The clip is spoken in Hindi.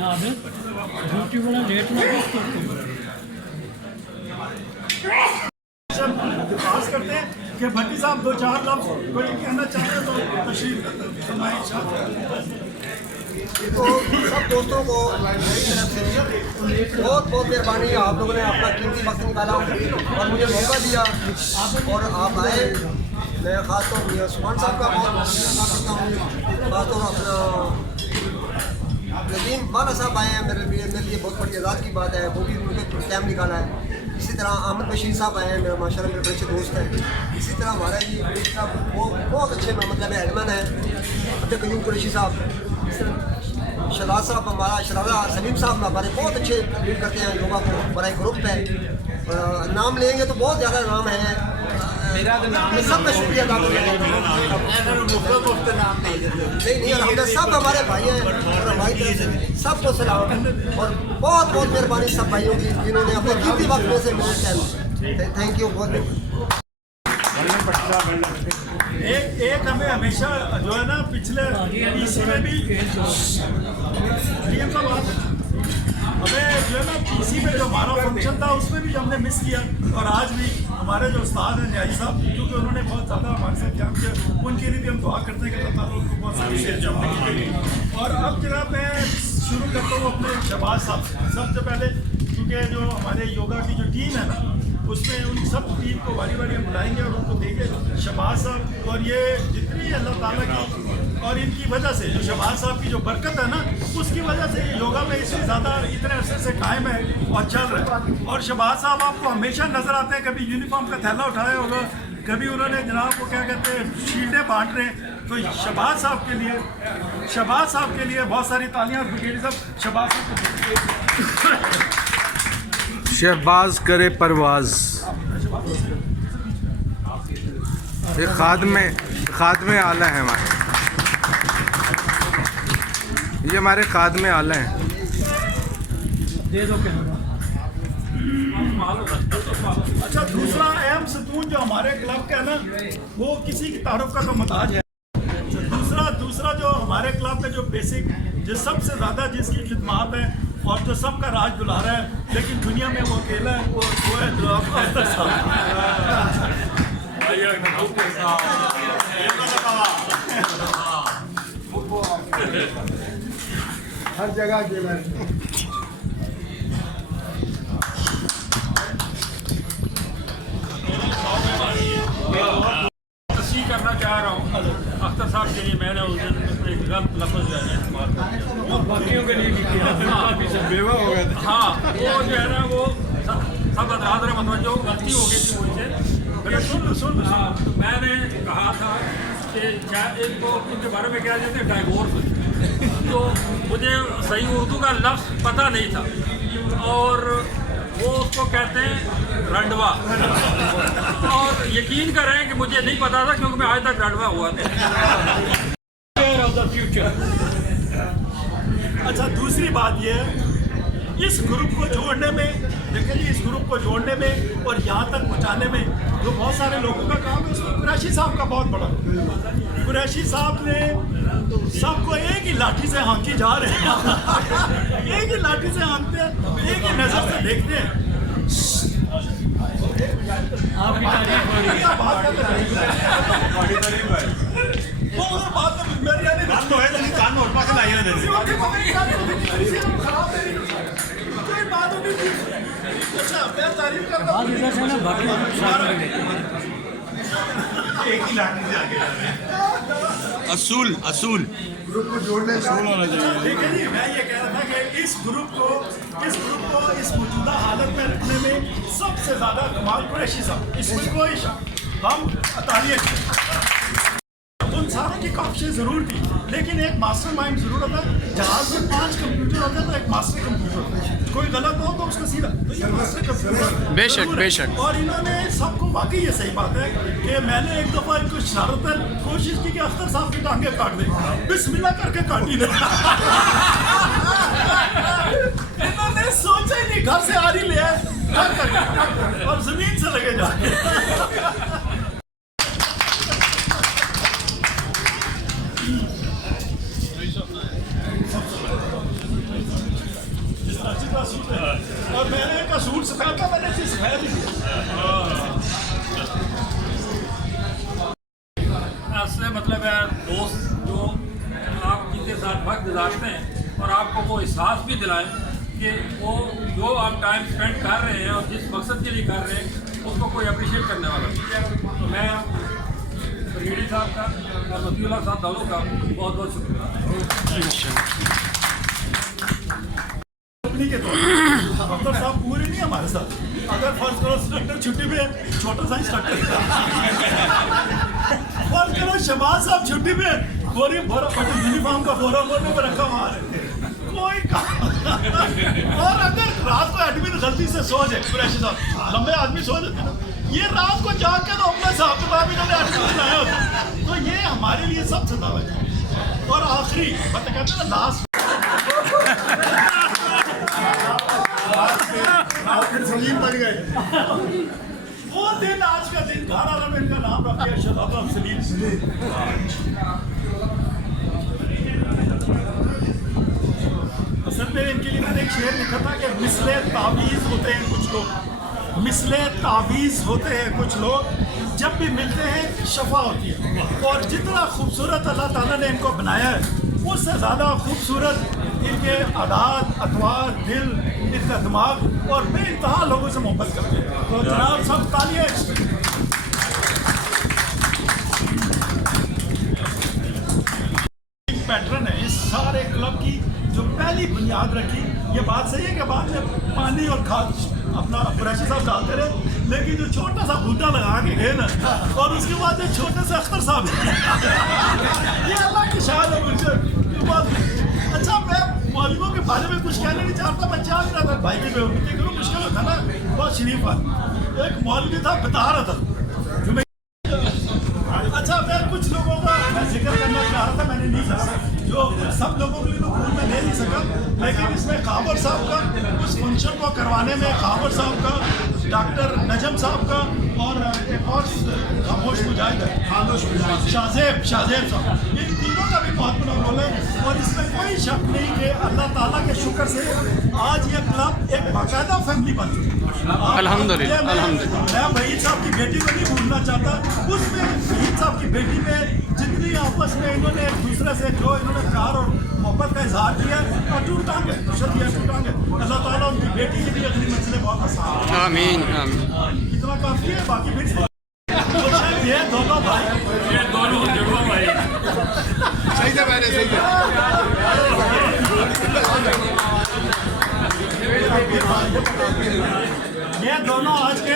ड्यूटी बड़ा लेट लगा पास करते हैं कि भट्टी साहब दो चार लफ्ज कोई कहना चाहते हैं तो तशरीफ तो सब दोस्तों को मेरी तरफ से बहुत बहुत मेहरबानी, आप लोगों ने अपना कीमती वक्त निकाला और मुझे मौका दिया और आप आए। मैं ख़ासतौर पर सुभान साहब का बहुत शुक्रिया करता हूँ, ख़ासतौर अपना नदीम वाला साहब आए हैं, मेरे लिए बहुत बड़ी आज़ाद की बात है, वो भी उनके टाइम निकाला है। इसी तरह अहमद बशीर साहब आए हैं, मेरा माशाल्लाह मेरे बड़े अच्छे दोस्त हैं। इसी तरह हमारा ये साहब वो बहुत अच्छे मतलब एडमन है, अब्दुल कयूम कुरैशी साहब, शहजाद साहब हमारा शहजादा सलीम साहब हमारे बहुत अच्छे लीड करते हैं योगा को, बड़ा एक ग्रुप है। नाम लेंगे तो बहुत ज़्यादा नाम है, मैं सबका शुक्रिया अदा करता हूँ। नहीं अलहमद सब हमारे भाई हैं और हमारी तरफ से सबको सलाम और बहुत बहुत मेहरबानी सब भाइयों की जिन्होंने अपने कीमती वक्त में से मुझे टाइम। थैंक यू बहुत। एक हमें हमेशा जो है ना पिछले पीसी में भी हमें जो है ना पीसी में जो हमारा फंक्शन था उसमें भी हमने मिस किया और आज भी हमारे जो उस्ताद हैं न्याजी साहब, क्योंकि उन्होंने बहुत ज़्यादा हमारे साथ काम किया, उनके लिए भी हम दुआ करते हैं कि अल्लाह ताला उनको बहुत सारी सेहत जमाने के लिए। और अब जनाब मैं शुरू करता हूँ अपने शहबाज साहब सबसे पहले, क्योंकि जो हमारे योगा की जो टीम है ना उसमें उन सब टीम को बारी बारी हम बुलाएंगे और उनको देंगे शहबाज साहब। और ये जितनी अल्लाह ताला की और इनकी वजह से जो शहबाज साहब की जो बरकत है ना उसकी वजह से ये योगा में इससे ज़्यादा इतने अरसे से कायम है और चल रहा है। और शहबाज साहब आपको हमेशा नज़र आते हैं, कभी यूनिफॉर्म का थैला उठाया होगा, कभी उन्होंने जनाब को क्या कहते हैं शील्डें बांट रहे हैं। तो शहबाज साहब के लिए बहुत सारी तालियां और ब्रिगेडी साहब शहबाज साहब को शहबाज करे परवाज। ये खादमे आला है हमारे, ये हमारे खादमे आला हैं। दे दो कैमरा। अच्छा, दूसरा अहम सतून जो हमारे क्लब का है ना वो किसी की तारुफ का तो मोहताज है। दूसरा जो हमारे क्लब में जो बेसिक जो सबसे ज़्यादा जिसकी खिदमत है और जो सबका राज दुलारा है, लेकिन दुनिया में वो अकेला है, वो है जो अख्तर साहब। हर जगह अकेला है। करना चाह रहा हूँ अख्तर साहब के लिए। मैंने उस दिन एक गलत लफ्ज़ जो है ना इस्तेमाल कर दिया, बाकियों के लिए भी किया। बेवा हो गया। हाँ, वो जो है ना वो सब हजरात मतवज्जो गलती हो गई थी मुझसे। सुन मैंने कहा था कि इनको उनके बारे में क्या कहते हैं डाइवोर्स, तो मुझे सही उर्दू का लफ्ज़ पता नहीं था और वो उसको कहते हैं रंडवा। और यकीन करें कि मुझे नहीं पता था क्योंकि मैं आज तक रंडवा हुआ था। अच्छा, दूसरी बात ये है इस ग्रुप को जोड़ने में, देखिए जी, इस ग्रुप को जोड़ने में और यहाँ तक पहुँचाने में जो बहुत सारे लोगों का काम है उसमें कुरैशी साहब का बहुत बड़ा। कुरैशी साहब ने सबको एक ही लाठी से हाँकी जा रहे हैं एक ही लाठी से हाँकते हैं, एक ही नज़र से देखते हैं। आपकी तारीफ हो रही है। अच्छा, मैं तारीफ करता हूँ। इधर से ना बाकी एक ही लाठी से आगे असूल ग्रुप को जोड़ने का ठीक है जी। मैं ये कह रहा था कि इस ग्रुप को इस मौजूदा हालत में रखने में सबसे ज़्यादा कमाल कुरैशी साहब, इसमें कोई शक, हम तालियां उन सारों की काफिश ज़रूर थी, लेकिन एक मास्टर माइंड ज़रूर होता है। जहाज में 5 कंप्यूटर होते हैं तो एक मास्टर कंप्यूटर होता है, कोई गलत हो तो उसका सीधा तो ये मास्टर कंप्यूटर बेशक। और इन्होंने सबको वाकई ये सही बात है कि मैंने एक दफ़ा इनको शरारतन कोशिश की कि अख्तर साहब की टांगे काट दें, बिस्मिल्लाह करके काटी नहीं। इन्होंने सोचा ही नहीं, घर से आरी ले आए और जमीन से लगे जाके। और मैंने इनका सूट सफेद था, मैंने इसे सफेद ही किया। असले मतलब है दोस्त जो आप जिनके साथ वक्त गुजारते हैं और आपको वो एहसास भी दिलाएं कि वो जो आप टाइम स्पेंड कर रहे हैं और जिस मकसद के लिए कर रहे हैं उसको कोई अप्रिशिएट करने वाला नहीं है। तो मैं ब्रिगेडियर साहब का और मतीउल्लाह साहब दोनों का बहुत बहुत शुक्रिया। कंपनी के तौर डॉक्टर साहब पूरे नहीं हमारे साथ। अगर फर्ज करो इंस्ट्रक्टर छुट्टी पे, छोटा सा इंस्ट्रक्टर फर्ज करो शहबाज साहब छुट्टी पे, बोरी बोरा यूनिफॉर्म का बोरा बोरने पर रखा हुआ है, कोई काम। और अगर रात को एडमिन गलती से सो जाए, कुरैशी साहब लंबे आदमी सो जाते हैं, ये रात को जाग के तो अपना साहब इन्होंने एडमिन बनाया होता। तो ये हमारे लिए सब सतावा है। और आखिरी मतलब कहते हैं ना लास्ट सलीम बन गए वो दिन, आज का दिन घर आलम में इनका नाम रख दिया शबाब सलीम। असल में इनके लिए मैंने एक शेर लिखा था कि मिसले तावीज़ होते हैं कुछ लोग, मिसले तावीज़ होते हैं कुछ लोग, जब भी मिलते हैं शफा होती है। और जितना खूबसूरत अल्लाह ताला ने इनको बनाया है उससे ज़्यादा खूबसूरत इनके आदात, अतवार, दिल, इनका दिमाग, और बेइंतहा लोगों से मोहब्बत करते हैं। तो जनाब सब तालियां। पैटर्न है इस सारे क्लब की जो पहली बुनियाद रखी। ये बात सही है कि बाद में पानी और खाद अपना कुरैशी साहब डालते रहे, लेकिन जो छोटा सा बूटा लगा के गए ना, और उसके बाद जो छोटे से अख्तर साहब ये अल्लाह की शान है मुझे। अच्छा, मैं मौलवियों के बारे में कुछ कहना नहीं चाहता, मैं चाह रहा था भाई की बेवकूफ़ी करूँ, मुश्किल होता ना, बहुत शरीफ है। एक मौलवी था, बता रहा था जो मैं, अच्छा मैं कुछ लोगों का मैं जिक्र करना चाह रहा था, मैंने नहीं कहा, जो सब लोगों के लिए तो भूल में ले नहीं सका, लेकिन इसमें काबर साहब का उस फंक्शन को करवाने में काबर साहब का, डॉक्टर नजम साहब का, और एक और खामोश मुजाहिद है, शाहजेब साहब, इन तीनों का भी बहुत बड़ा रोल है। और इसमें कोई शक नहीं कि अल्लाह ताला के शुक्र से आज ये क्लब एक बाकायदा फैमिली बन चुकी है। अल्हम्दुलिल्लाह, अल्हम्दुलिल्लाह। मैं वहीद साहब की बेटी को नहीं भूलना चाहता, उसमें वहीद साहब की बेटी में जितनी आपस में इन्होंने एक दूसरे से जो इन्होंने प्यार और मोहब्बत का इजहार किया, अटूट टांगे अल्लाह ताला उनकी बेटी की भी अगली मंजिलें बहुत आसान। आमीन आमीन। इतना काफी है, बाकी फिर ये दोनों भाई, ये दोनों जुड़वा भाई सही था, मैंने सही था। ये दोनों आज के